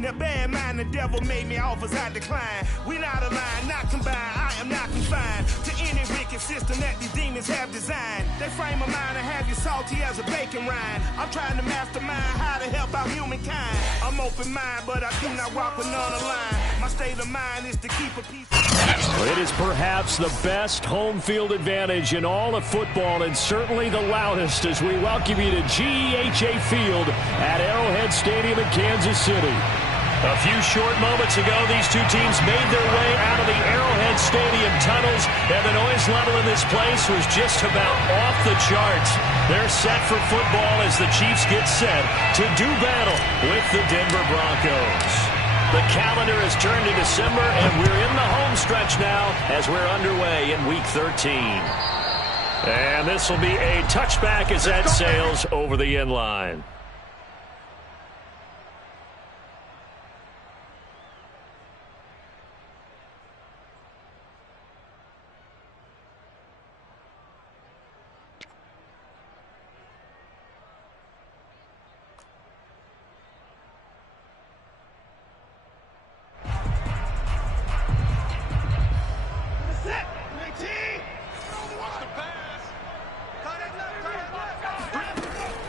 Now bear in mind the devil made me offers I decline. We not aligned, not combined, I am not confined to any wicked system that these demons have designed. They frame a mind and have you salty as a bacon rind. I'm trying to mastermind how to help out humankind. I'm open mind, but I do not walk with none aligned. My state of mind is to keep a peace. It is perhaps the best home field advantage in all of football, and certainly the loudest, as we welcome you to GEHA Field at Arrowhead Stadium in Kansas City. A few short moments ago, these two teams made their way out of the Arrowhead Stadium tunnels, and the noise level in this place was just about off the charts. They're set for football as the Chiefs get set to do battle with the Denver Broncos. The calendar has turned to December, and we're in the home stretch now as we're underway in Week 13. And this will be a touchback as that sails over the end line.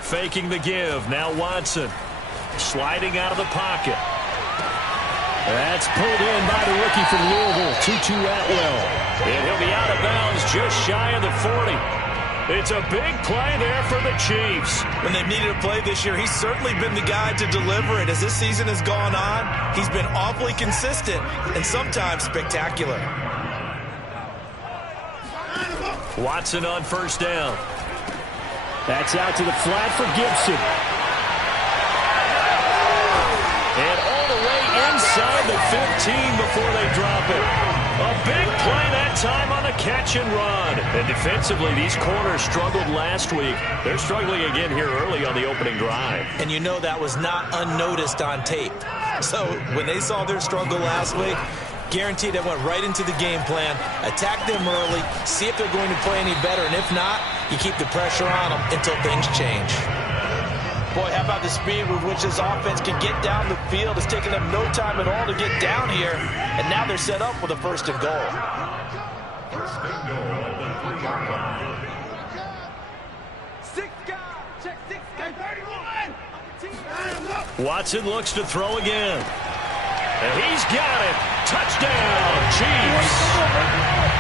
Faking the give. Now Watson sliding out of the pocket. That's pulled in by the rookie from Louisville, Tutu Atwell. And he'll be out of bounds just shy of the 40. It's a big play there for the Chiefs. When they've needed a play this year, he's certainly been the guy to deliver it. As this season has gone on, he's been awfully consistent and sometimes spectacular. Watson on first down. That's out to the flat for Gibson. And all the way inside the 15 before they drop it. A big play that time on the catch and run. And defensively, these corners struggled last week. They're struggling again here early on the opening drive. And you know that was not unnoticed on tape. So when they saw their struggle last week, guaranteed they went right into the game plan, attack them early, see if they're going to play any better, and if not, you keep the pressure on them until things change. Boy, how about the speed with which this offense can get down the field? It's taken them no time at all to get down here, and now they're set up with a first and goal. First and goal at the 3-yard line. 6 guys, check 6 guys, 31. Watson looks to throw again. And he's got it. Touchdown, Chiefs.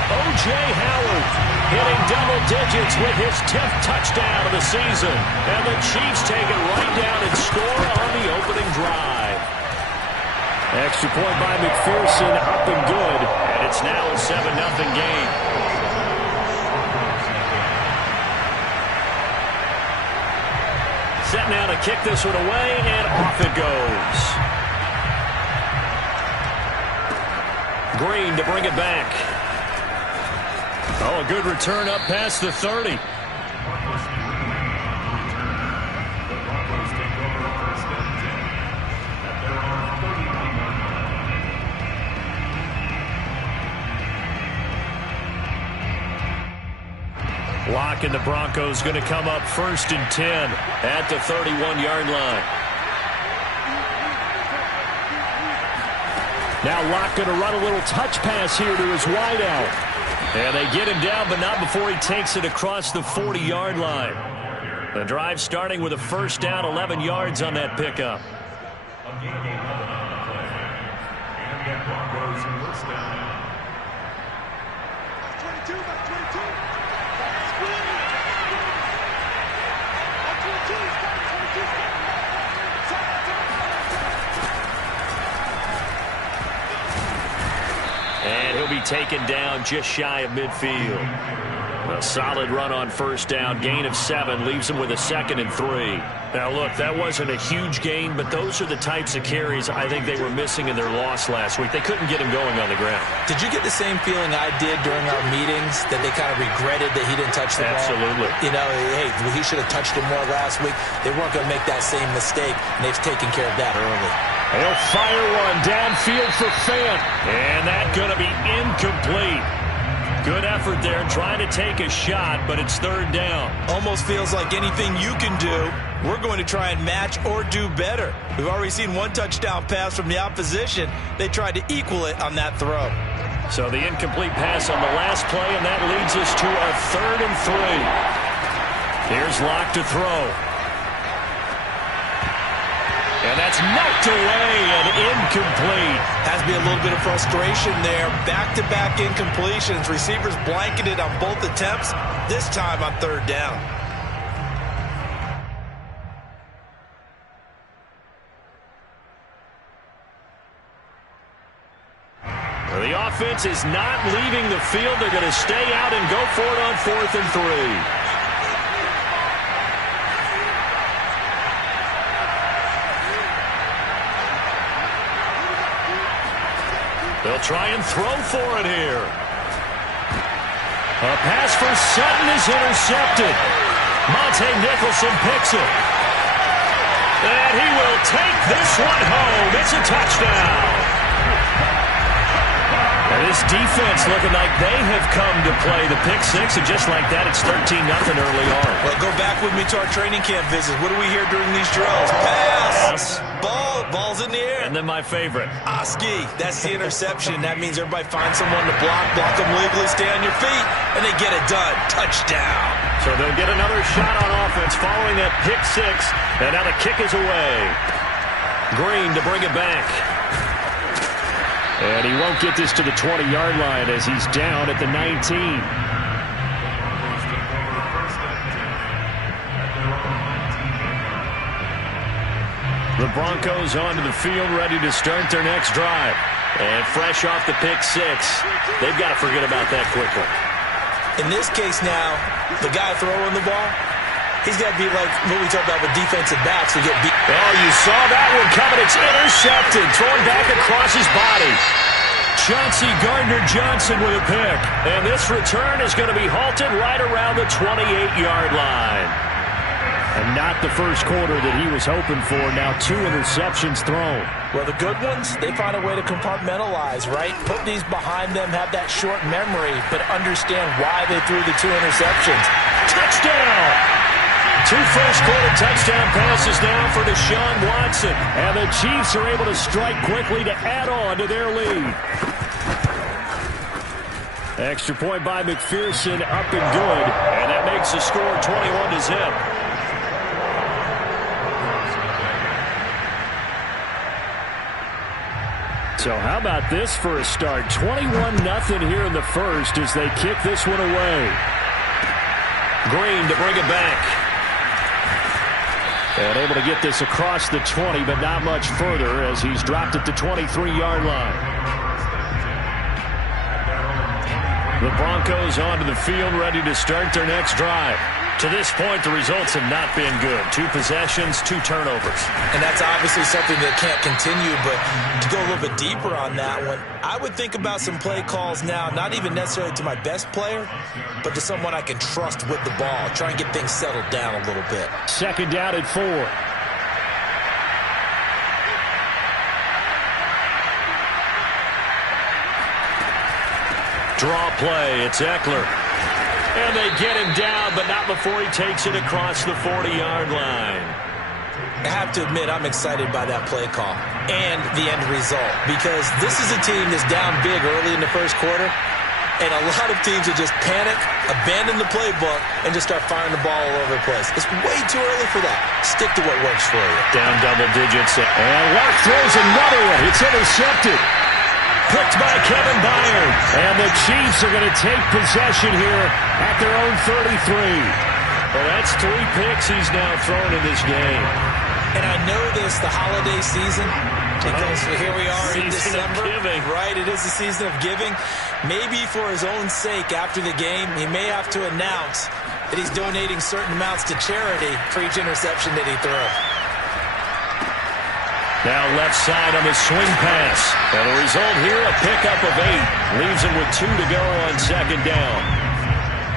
O.J. Howard hitting double digits with his 10th touchdown of the season. And the Chiefs take it right down and score on the opening drive. Extra point by McPherson, up and good. And it's now a 7-0 game. Set now to kick this one away, and off it goes. Green to bring it back. Oh, a good return up past the 30. Lock and the Broncos going to come up 1st and 10 at the 31-yard line. Now Locke going to run a little touch pass here to his wideout. And they get him down, but not before he takes it across the 40-yard line. The drive starting with a first down, 11 yards on that pickup. And he'll be taken down just shy of midfield. A solid run on first down. Gain of 7 leaves him with a 2nd and 3. Now, look, that wasn't a huge gain, but those are the types of carries I think they were missing in their loss last week. They couldn't get him going on the ground. Did you get the same feeling I did during our meetings, that they kind of regretted that he didn't touch the ball? Absolutely. You know, hey, he should have touched it more last week. They weren't going to make that same mistake, and they've taken care of that early. They'll fire one downfield for Fant. And that's going to be incomplete. Good effort there trying to take a shot, but it's third down. Almost feels like anything you can do, we're going to try and match or do better. We've already seen one touchdown pass from the opposition. They tried to equal it on that throw. So the incomplete pass on the last play, and that leads us to a 3rd and 3. Here's Locke to throw. And that's knocked away and incomplete. Has to be a little bit of frustration there. Back-to-back incompletions. Receivers blanketed on both attempts, this time on 3rd down. The offense is not leaving the field. They're going to stay out and go for it on 4th and 3. They'll try and throw for it here. A pass for Sutton is intercepted. Monte Nicholson picks it. And he will take this one home. It's a touchdown. And this defense looking like they have come to play the pick six, and just like that, it's 13-0 early on. Well, go back with me to our training camp visits. What do we hear during these drills? Pass. Ball's in the air. And then my favorite. Oski, that's the interception. That means everybody finds someone to block them legally, stay on your feet, and they get it done. Touchdown. So they'll get another shot on offense following that pick six, and now the kick is away. Green to bring it back. And he won't get this to the 20-yard line as he's down at the 19. The Broncos onto the field, ready to start their next drive. And fresh off the pick six, they've got to forget about that quickly. In this case now, the guy throwing the ball, he's got to be like what we talk about with defensive backs who get beat. Oh, you saw that one coming. It's intercepted. Thrown back across his body. Chauncey Gardner-Johnson with a pick. And this return is going to be halted right around the 28-yard line. And not the first quarter that he was hoping for. Now 2 interceptions thrown. Well, the good ones, they find a way to compartmentalize, right? Put these behind them, have that short memory, but understand why they threw the 2 interceptions. Touchdown! 2 first-quarter touchdown passes now for Deshaun Watson. And the Chiefs are able to strike quickly to add on to their lead. Extra point by McPherson, up and good. And that makes the score 21-0. So how about this for a start? 21-0 here in the first as they kick this one away. Green to bring it back. And able to get this across the 20, but not much further as he's dropped at the 23-yard line. The Broncos onto the field, ready to start their next drive. To this point, the results have not been good. 2 possessions, 2 turnovers. And that's obviously something that can't continue, but to go a little bit deeper on that one, I would think about some play calls now, not even necessarily to my best player, but to someone I can trust with the ball. Try and get things settled down a little bit. Second down at 4. Draw play, it's Eckler. And they get him down, but not before he takes it across the 40-yard line. I have to admit, I'm excited by that play call and the end result, because this is a team that's down big early in the first quarter, and a lot of teams will just panic, abandon the playbook, and just start firing the ball all over the place. It's way too early for that. Stick to what works for you. Down double digits, and Locke throws another one. It's intercepted. Picked by Kevin Byard. And the Chiefs are going to take possession here at their own 33. Well, that's 3 picks he's now thrown in this game. And I know this, the holiday season, because here we are in December. Right, it is the season of giving. Maybe for his own sake after the game, he may have to announce that he's donating certain amounts to charity for each interception that he throws. Now left side on the swing pass. And the result here, a pickup of 8. Leaves him with 2 to go on second down.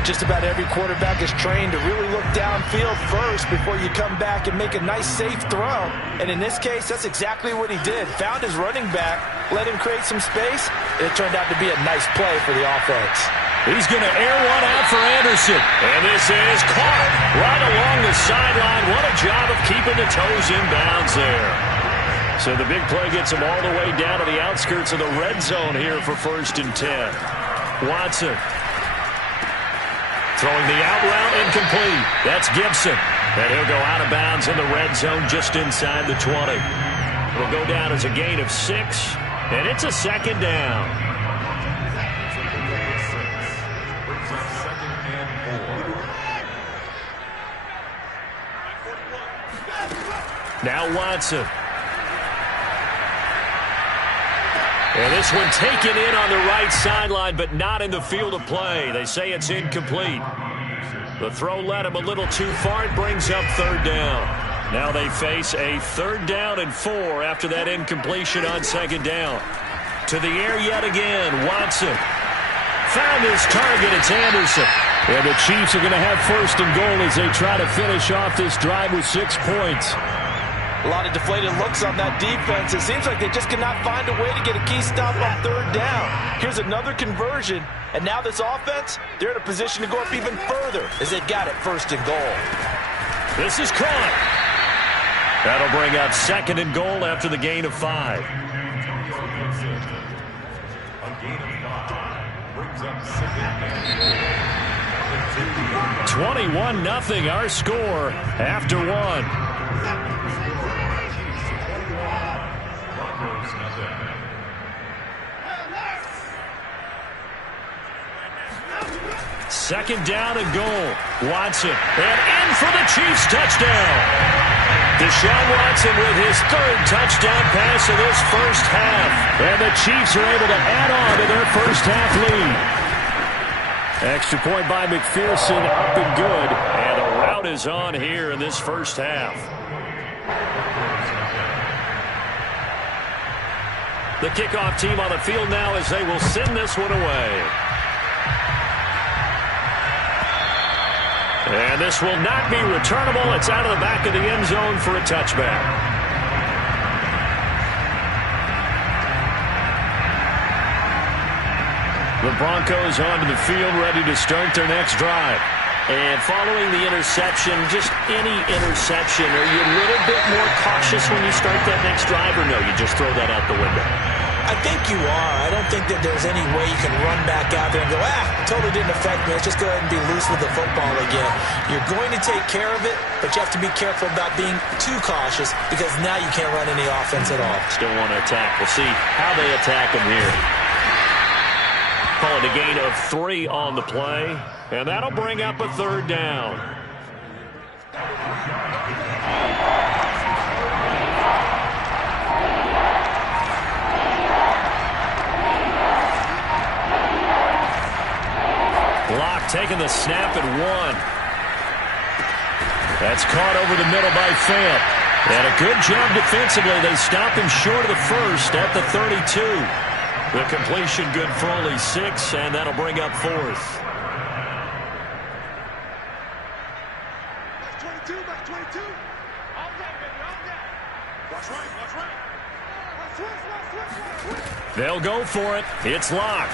Just about every quarterback is trained to really look downfield first before you come back and make a nice, safe throw. And in this case, that's exactly what he did. Found his running back, let him create some space, and it turned out to be a nice play for the offense. He's going to air one out for Anderson. And this is caught right along the sideline. What a job of keeping the toes in bounds there. So the big play gets him all the way down to the outskirts of the red zone here for 1st and 10. Watson. Throwing the out route incomplete. That's Gibson. And he'll go out of bounds in the red zone just inside the 20. It'll go down as a gain of 6. And it's a 2nd down. Now Watson. And this one taken in on the right sideline, but not in the field of play. They say it's incomplete. The throw led him a little too far. It brings up 3rd down. Now they face a 3rd down and 4 after that incompletion on 2nd down. To the air yet again. Watson. Found his target. It's Anderson. And the Chiefs are going to have 1st and goal as they try to finish off this drive with 6 points. A lot of deflated looks on that defense. It seems like they just cannot find a way to get a key stop on 3rd down. Here's another conversion, and now this offense, they're in a position to go up even further as they've got it 1st and goal. This is caught. That'll bring up 2nd and goal after the gain of 5. 21-0 our score after 1. Second down and goal. Watson. And in for the Chiefs touchdown. Deshaun Watson with his 3rd touchdown pass of this first half. And the Chiefs are able to add on to their first half lead. Extra point by McPherson up and good. And the rout is on here in this first half. The kickoff team on the field now as they will send this one away. And this will not be returnable. It's out of the back of the end zone for a touchback. The Broncos onto the field, ready to start their next drive. And following the interception, just any interception, are you a little bit more cautious when you start that next drive, or no, you just throw that out the window? I think you are. I don't think that there's any way you can run back out there and go, totally didn't affect me. Let's just go ahead and be loose with the football again. You're going to take care of it, but you have to be careful about being too cautious because now you can't run any offense at all. Still want to attack. We'll see how they attack them here. Calling a gain of 3 on the play, and that'll bring up a 3rd down. Block taking the snap at 1. That's caught over the middle by Fant. And a good job defensively. They stop him short of the first at the 32. The completion good for only 6, and that'll bring up 4th. Back 22, back 22. All that, baby, all that. Watch right, watch right. Watch. They'll go for it. It's Locke.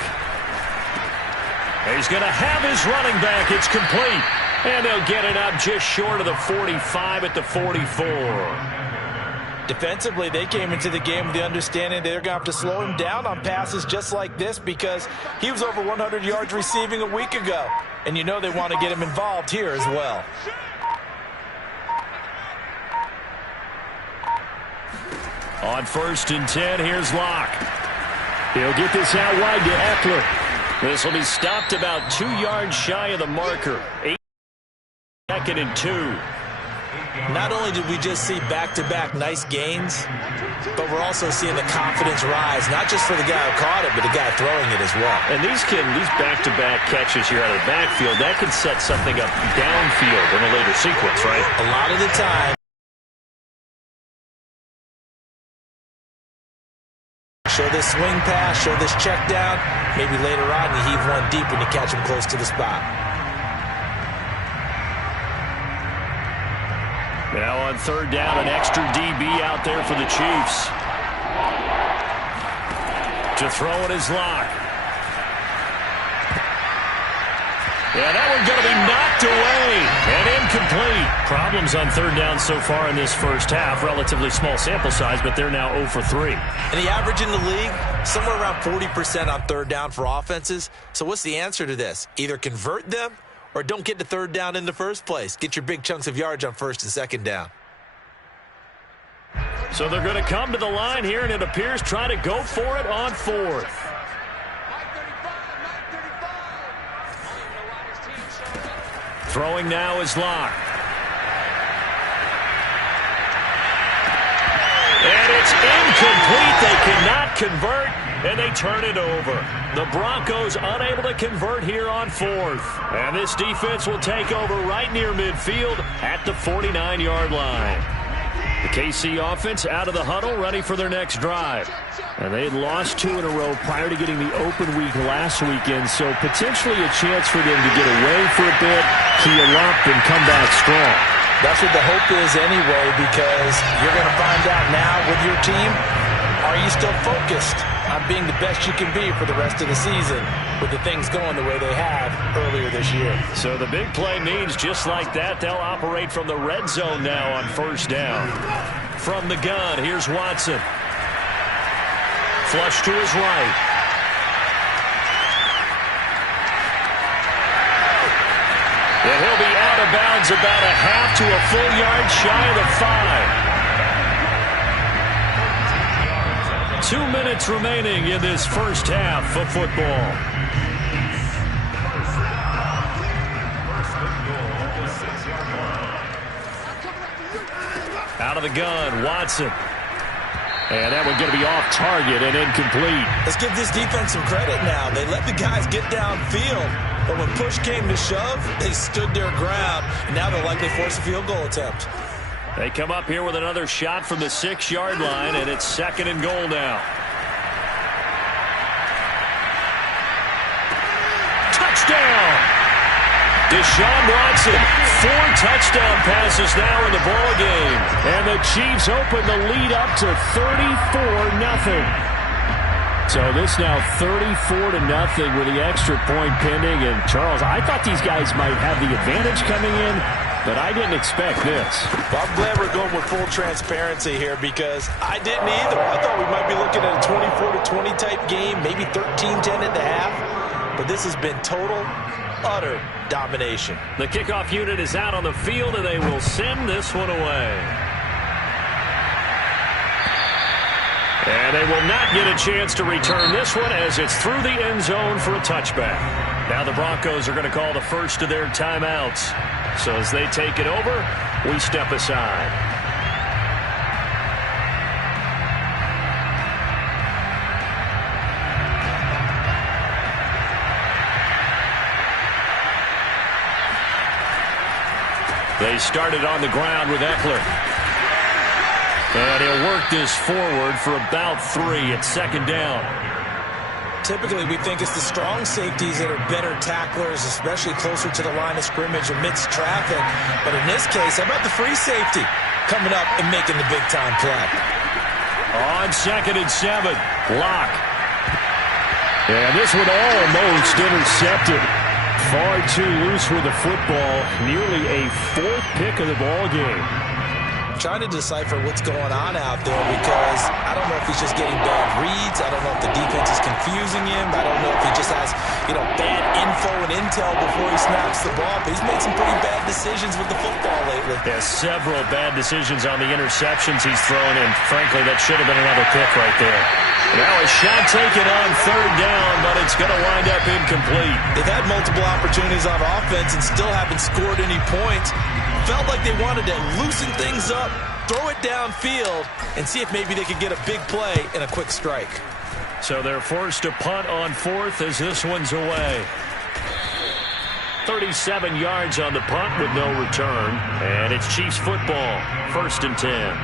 He's going to have his running back. It's complete. And they'll get it up just short of the 45 at the 44. Defensively, they came into the game with the understanding they're going to have to slow him down on passes just like this because he was over 100 yards receiving a week ago. And you know they want to get him involved here as well. On 1st and 10, here's Locke. He'll get this out wide to Eckler. This will be stopped about 2 yards shy of the marker. 2nd and 2. Not only did we just see back-to-back nice gains, but we're also seeing the confidence rise, not just for the guy who caught it, but the guy throwing it as well. And these back-to-back catches here out of the backfield, that can set something up downfield in a later sequence, right? A lot of the time. Show this swing pass, show this check down. Maybe later on you heave one deep when you catch him close to the spot. Now on 3rd down, an extra DB out there for the Chiefs. To throw it is Locke. Yeah, that one's going to be knocked away and incomplete. Problems on third down so far in this first half. Relatively small sample size, but they're now 0 for 3. And the average in the league, somewhere around 40% on third down for offenses. So what's the answer to this? Either convert them or don't get to third down in the first place. Get your big chunks of yards on first and second down. So they're going to come to the line here, and it appears try to go for it on fourth. Throwing now is Locke. And it's incomplete. They cannot convert, and they turn it over. The Broncos unable to convert here on fourth. And this defense will take over right near midfield at the 49-yard line. The KC offense out of the huddle, ready for their next drive. And they had lost 2 in a row prior to getting the open week last weekend, so potentially a chance for them to get away for a bit, heal up, and come back strong. That's what the hope is anyway, because you're going to find out now with your team, are you still focused on being the best you can be for the rest of the season with the things going the way they have earlier this year? So the big play means just like that, they'll operate from the red zone now on first down. From the gun, here's Watson. Flush to his right. And he'll be out of bounds about a half to a full yard shy of the 5. 2 minutes remaining in this first half of football. Out of the gun, Watson. And that one's going to be off target and incomplete. Let's give this defense some credit now. They let the guys get downfield, but when push came to shove, they stood their ground, and now they'll likely force a field goal attempt. They come up here with another shot from the 6-yard line, and it's 2nd and goal now. Touchdown! Deshaun Watson, 4 touchdown passes now in the ball game. And the Chiefs open the lead up to 34-0. So this now 34-0 with the extra point pending. And Charles, I thought these guys might have the advantage coming in, but I didn't expect this. Well, I'm glad we're going with full transparency here because I didn't either. I thought we might be looking at a 24-20 type game, maybe 13-10 at the half. But this has been total, utter domination. The kickoff unit is out on the field, and they will send this one away. And they will not get a chance to return this one as it's through the end zone for a touchback. Now the Broncos are going to call the first of their timeouts. So as they take it over, we step aside. They started on the ground with Eckler. And he'll work this forward for about 3 at 2nd down. Typically, we think it's the strong safeties that are better tacklers, especially closer to the line of scrimmage amidst traffic. But in this case, how about the free safety coming up and making the big-time play? On 2nd and 7, Locke. And this one almost intercepted. Far too loose with the football. Nearly a 4th pick of the ball game. I'm trying to decipher what's going on out there because I don't know if he's just getting bad reads. I don't know if the defense is confusing him. I don't know if he just has, bad info and intel before he snaps the ball. But he's made some pretty bad decisions with the football lately. There's several bad decisions on the interceptions he's thrown, and frankly, that should have been another pick right there. Now a shot taken on 3rd down, but it's going to wind up incomplete. They've had multiple opportunities on offense and still haven't scored any points. Felt like they wanted to loosen things up, throw it downfield, and see if maybe they could get a big play and a quick strike. So they're forced to punt on 4th as this one's away. 37 yards on the punt with no return. And it's Chiefs football, 1st and 10.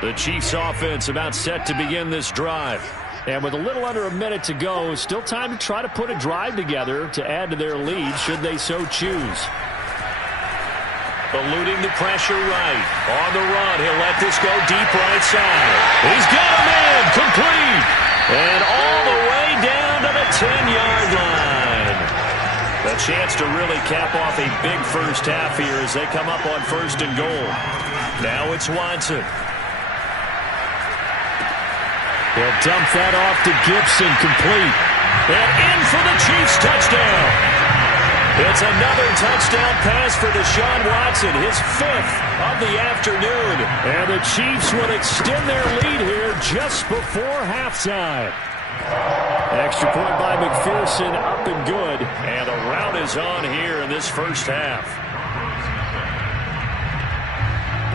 The Chiefs offense about set to begin this drive. And with a little under a minute to go, still time to try to put a drive together to add to their lead should they so choose. eluding the pressure right. On the run, he'll let this go deep right side. He's got him in, complete. And all the way down to the 10-yard line. A chance to really cap off a big first half here as they come up on 1st and goal. Now it's Watson. He'll dump that off to Gibson, complete. And in for the Chiefs touchdown. It's another touchdown pass for Deshaun Watson, his 5th of the afternoon. And the Chiefs will extend their lead here just before halftime. Extra point by McPherson, up and good. And the rout is on here in this first half.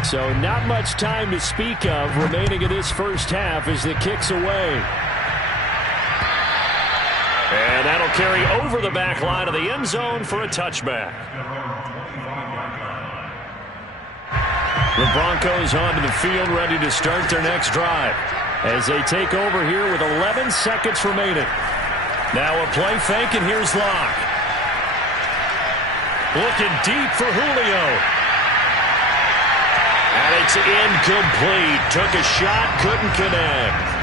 So not much time to speak of remaining in this first half as the kick's away. And that'll carry over the back line of the end zone for a touchback. The Broncos onto the field ready to start their next drive as they take over here with 11 seconds remaining. Now a play fake, and here's Locke. Looking deep for Julio. And it's incomplete. Took a shot, couldn't connect.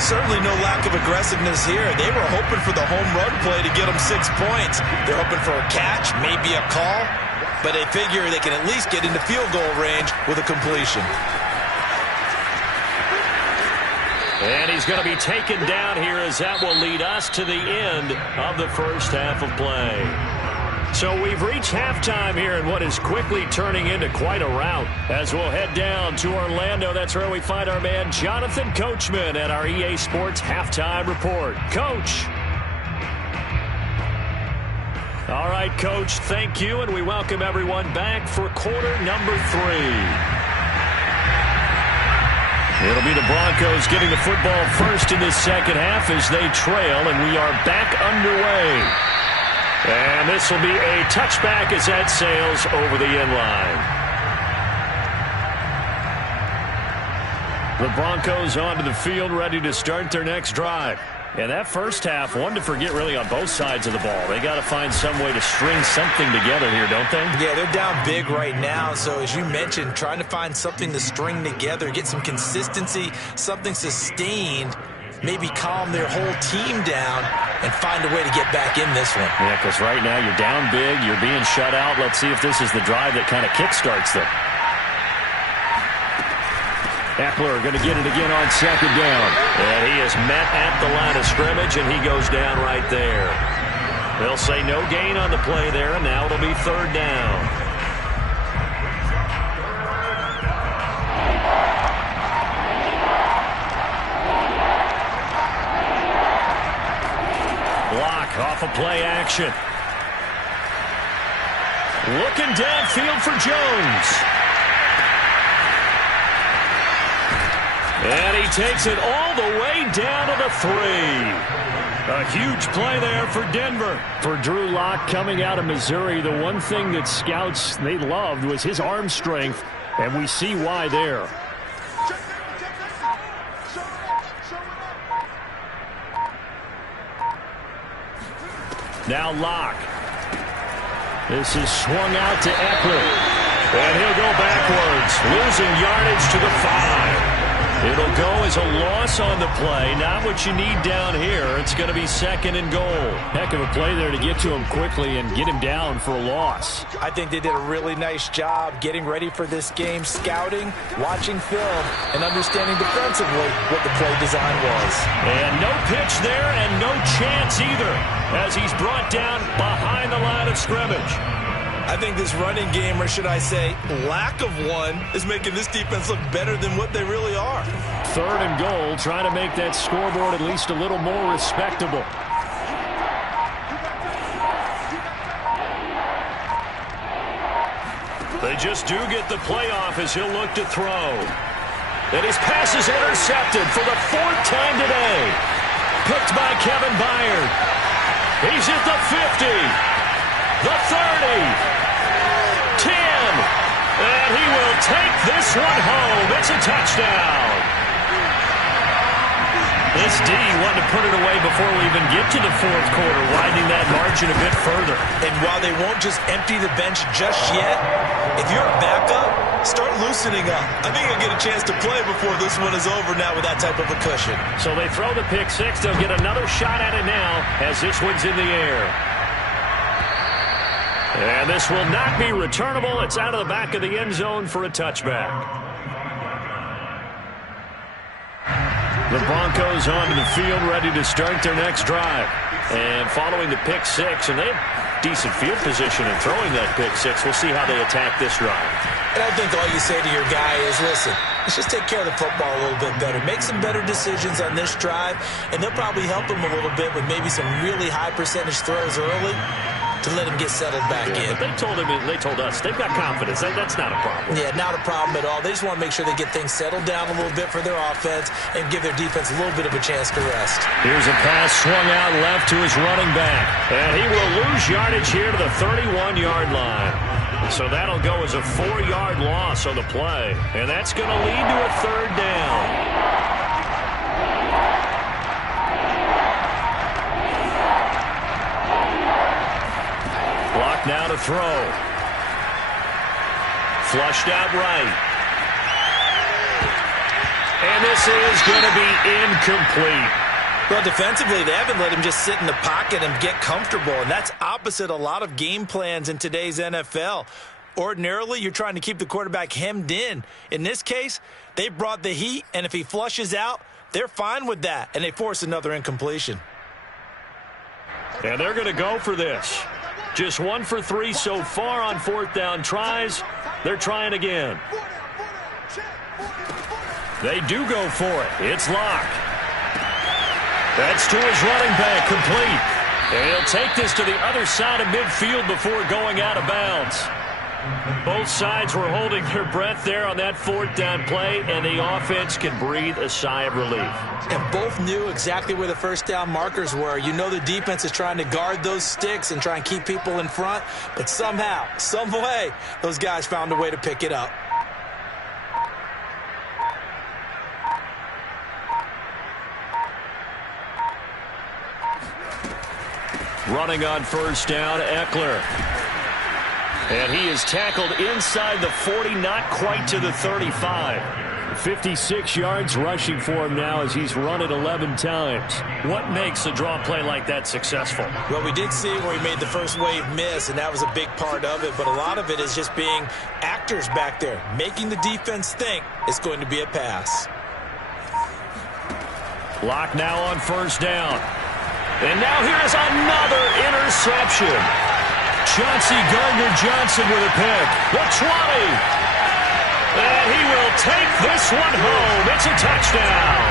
Certainly no lack of aggressiveness here. They were hoping for the home run play to get them 6 points. They're hoping for a catch, maybe a call, but they figure they can at least get into field goal range with a completion. And he's going to be taken down here as that will lead us to the end of the first half of play. So we've reached halftime here in what is quickly turning into quite a rout. As we'll head down to Orlando, that's where we find our man Jonathan Coachman at our EA Sports Halftime Report. Coach. All right, Coach, thank you, and we welcome everyone back for quarter number 3. It'll be the Broncos getting the football first in this second half as they trail, and we are back underway. And this will be a touchback as that sails over the end line. The Broncos onto the field ready to start their next drive. And that first half, one to forget really on both sides of the ball. They got to find some way to string something together here, don't they? Yeah, they're down big right now. So as you mentioned, trying to find something to string together, get some consistency, something sustained, maybe calm their whole team down and find a way to get back in this one. Yeah, because right now you're down big, you're being shut out. Let's see if this is the drive that kind of kickstarts them. Eckler going to get it again on second down. And he is met at the line of scrimmage, and he goes down right there. They'll say no gain on the play there, and now it'll be third down. Block off of play action. Looking downfield for Jones. And he takes it all the way down to the 3. A huge play there for Denver. For Drew Lock coming out of Missouri, the one thing that scouts they loved was his arm strength, and we see why there. Now Lock. This is swung out to Eckler. And he'll go backwards, losing yardage to the 5. It'll go as a loss on the play. Not what you need down here. It's going to be second and goal. Heck of a play there to get to him quickly and get him down for a loss. I think they did a really nice job getting ready for this game, scouting, watching film, and understanding defensively what the play design was. And no pitch there and no chance either as he's brought down behind the line of scrimmage. I think this running game, or should I say lack of one, is making this defense look better than what they really are. Third and goal, trying to make that scoreboard at least a little more respectable. They just do get the playoff as he'll look to throw. And his pass is intercepted for the 4th time today. Picked by Kevin Byard. He's at the 50. The 30. 10, and he will take this one home. It's a touchdown. This D wanted to put it away before we even get to the fourth quarter, widening that margin a bit further. And while they won't just empty the bench just yet, if you're a backup, start loosening up. I think you'll get a chance to play before this one is over now with that type of a cushion. So they throw the pick six. They'll get another shot at it now as this one's in the air. And this will not be returnable. It's out of the back of the end zone for a touchback. The Broncos onto the field, ready to start their next drive. And following the pick six, and they have decent field position in throwing that pick six. We'll see how they attack this drive. And I think all you say to your guy is, listen, let's just take care of the football a little bit better. Make some better decisions on this drive, and they'll probably help him a little bit with maybe some really high percentage throws early to let him get settled back in. But they told us they've got confidence. That's not a problem. Yeah, not a problem at all. They just want to make sure they get things settled down a little bit for their offense and give their defense a little bit of a chance to rest. Here's a pass swung out left to his running back. And he will lose yardage here to the 31-yard line. So that'll go as a 4-yard loss on the play. And that's going to lead to a third down. Clock now to throw. Flushed out right. And this is going to be incomplete. Well, defensively, they haven't let him just sit in the pocket and get comfortable, and that's opposite a lot of game plans in today's NFL. Ordinarily, you're trying to keep the quarterback hemmed in. In this case, they brought the heat, and if he flushes out, they're fine with that, and they force another incompletion. And they're going to go for this. Just 1 for 3 so far on fourth down tries. They're trying again. They do go for it. It's Locke. That's to his running back, complete. And he'll take this to the other side of midfield before going out of bounds. Both sides were holding their breath there on that fourth down play, and the offense can breathe a sigh of relief. And both knew exactly where the first down markers were. You know the defense is trying to guard those sticks and try and keep people in front, but somehow, some way, those guys found a way to pick it up. Running on first down, Eckler. And he is tackled inside the 40, not quite to the 35. 56 yards rushing for him now as he's run it 11 times. What makes a draw play like that successful? Well, we did see where he made the first wave miss, and that was a big part of it. But a lot of it is just being actors back there, making the defense think it's going to be a pass. Locke now on first down. And now here's another interception. Chauncey Gardner-Johnson with a pick. The 20. And he will take this one home. It's a touchdown.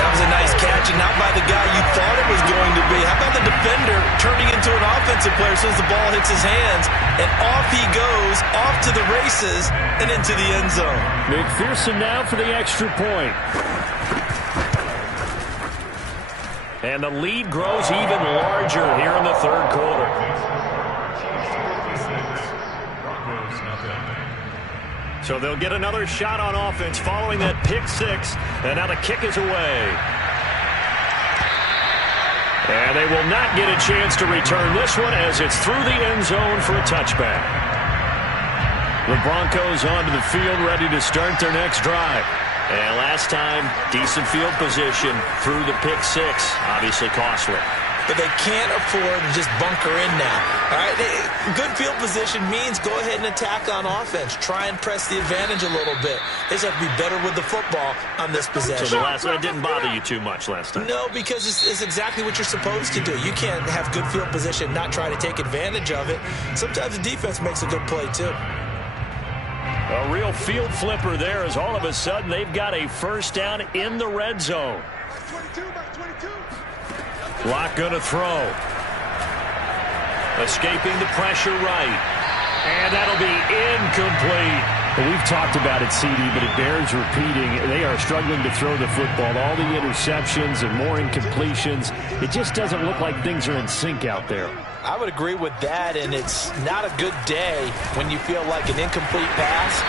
That was a nice catch, and not by the guy you thought it was going to be. How about the defender turning into an offensive player as soon as the ball hits his hands, and off he goes, off to the races, and into the end zone. McPherson now for the extra point. And the lead grows even larger here in the third quarter. So they'll get another shot on offense following that pick six. And now the kick is away. And they will not get a chance to return this one as it's through the end zone for a touchback. The Broncos onto the field ready to start their next drive. And last time, decent field position through the pick six. Obviously costly. But they can't afford to just bunker in now. All right, good field position means go ahead and attack on offense. Try and press the advantage a little bit. They just have to be better with the football on this possession. So the last one didn't bother you too much last time? No, because it's exactly what you're supposed to do. You can't have good field position, not try to take advantage of it. Sometimes the defense makes a good play too. A real field flipper there as all of a sudden they've got a first down in the red zone. Locke going to throw. Escaping the pressure right. And that'll be incomplete. Well, we've talked about it, CD, but it bears repeating. They are struggling to throw the football. All the interceptions and more incompletions. It just doesn't look like things are in sync out there. I would agree with that, and it's not a good day when you feel like an incomplete pass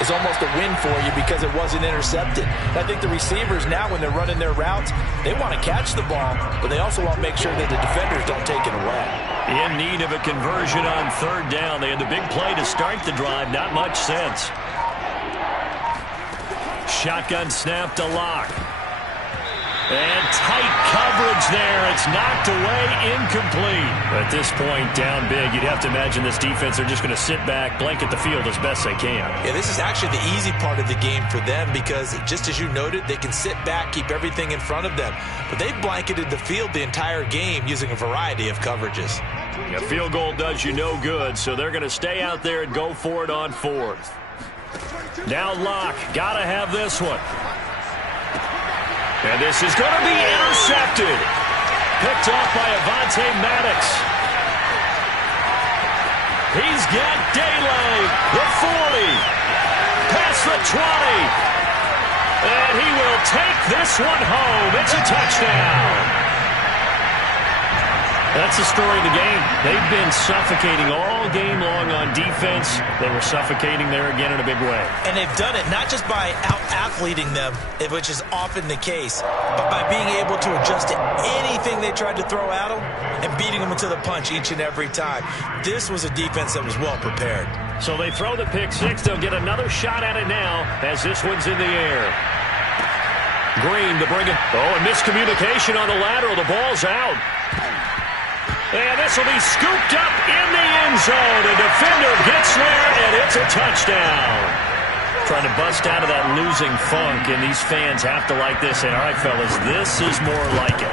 is almost a win for you because it wasn't intercepted. And I think the receivers now, when they're running their routes, they want to catch the ball, but they also want to make sure that the defenders don't take it away. In need of a conversion on third down. They had the big play to start the drive. Not much sense. Shotgun snap to Locke. And tight coverage there. It's knocked away, incomplete. At this point, down big, you'd have to imagine this defense, they're just going to sit back, blanket the field as best they can. Yeah, this is actually the easy part of the game for them because, just as you noted, they can sit back, keep everything in front of them. But they've blanketed the field the entire game using a variety of coverages. A field goal does you no good, so they're going to stay out there and go for it on fourth. Now Locke, got to have this one. And this is going to be intercepted. Picked off by Avonte Maddox. He's got daylight. The 40. Past the 20. And he will take this one home. It's a touchdown. That's the story of the game. They've been suffocating all game long on defense. They were suffocating there again in a big way. And they've done it not just by out-athleting them, which is often the case, but by being able to adjust to anything they tried to throw at them and beating them into the punch each and every time. This was a defense that was well prepared. So they throw the pick six. They'll get another shot at it now as this one's in the air. Green to bring it. Oh, and miscommunication on the lateral. The ball's out. And this will be scooped up in the end zone. A defender gets there, and it's a touchdown. Trying to bust out of that losing funk, and these fans have to like this. And all right, fellas, this is more like it.